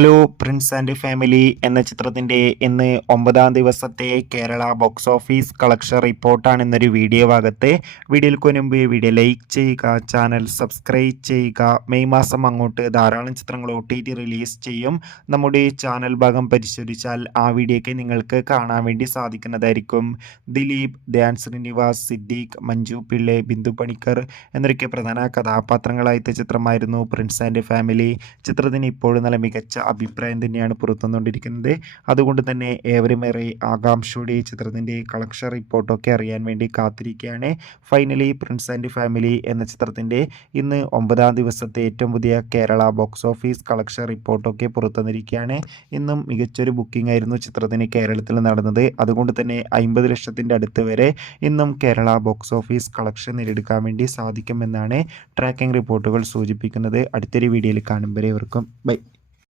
Hello Prince and family എന്ന ചിത്രത്തിൻ്റെ ഇന്ന് 9-ാം ദിവസത്തെ കേരള ബോക്സ് ഓഫീസ് കളക്ഷൻ റിപ്പോർട്ടാണ് ഇന്നൊരു വീഡിയോ ഭാഗത്ത്. വീഡിയോയ്ക്ക് മുൻപ് വീഡിയോ ലൈക്ക് ചെയ്യുക, ചാനൽ സബ്സ്ക്രൈബ് ചെയ്യുക. മെയ് മാസം അങ്ങോട്ട് ധാരാളം ചിത്രങ്ങൾ OTT റിലീസ് ചെയ്യും. നമ്മുടെ ചാനൽ ഭാഗം പരിശോധിച്ചാൽ ആ വീഡിയോയ്ക്ക് നിങ്ങൾക്ക് കാണാൻ വേണ്ടി സാധിക്കുന്നതായിരിക്കും. ദിലീപ്, ധ്യാൻ ശ്രീനിവാസ്, സിദ്ദീഖ്, മഞ്ജു പിള്ളെ, ബിന്ദു പണിക്കർ എന്നൊക്കെ പ്രധാന കഥാപാത്രങ്ങളായ ചിത്രമായിരുന്നു പ്രിൻസ് ആൻഡ് ഫാമിലി. ചിത്രത്തിന് ഇപ്പോഴും നല്ല മികച്ച അഭിപ്രായം തന്നെയാണ് പുറത്തുവന്നുകൊണ്ടിരിക്കുന്നത്. അതുകൊണ്ട് തന്നെ ഏവരുമേറെ ആകാംക്ഷയോടെ ചിത്രത്തിൻ്റെ കളക്ഷൻ റിപ്പോർട്ടൊക്കെ അറിയാൻ വേണ്ടി കാത്തിരിക്കുകയാണ്. ഫൈനലി പ്രിൻസ് ആൻഡ് ഫാമിലി എന്ന ചിത്രത്തിൻ്റെ ഇന്ന് 9-ാം ദിവസത്തെ ഏറ്റവും പുതിയ കേരള ബോക്സ് ഓഫീസ് കളക്ഷൻ റിപ്പോർട്ടൊക്കെ പുറത്തുവന്നിരിക്കുകയാണ്. ഇന്നും മികച്ചൊരു ബുക്കിംഗ് ആയിരുന്നു ചിത്രത്തിന് കേരളത്തിൽ നടന്നത്. അതുകൊണ്ട് തന്നെ 50 ലക്ഷത്തിൻ്റെ അടുത്ത് വരെ ഇന്നും കേരള ബോക്സ് ഓഫീസ് കളക്ഷൻ നേടിയെടുക്കാൻ വേണ്ടി സാധിക്കുമെന്നാണ് ട്രാക്കിംഗ് റിപ്പോർട്ടുകൾ സൂചിപ്പിക്കുന്നത്. അടുത്തൊരു വീഡിയോയിൽ കാണും വരെ ഇവർക്കും ബൈ.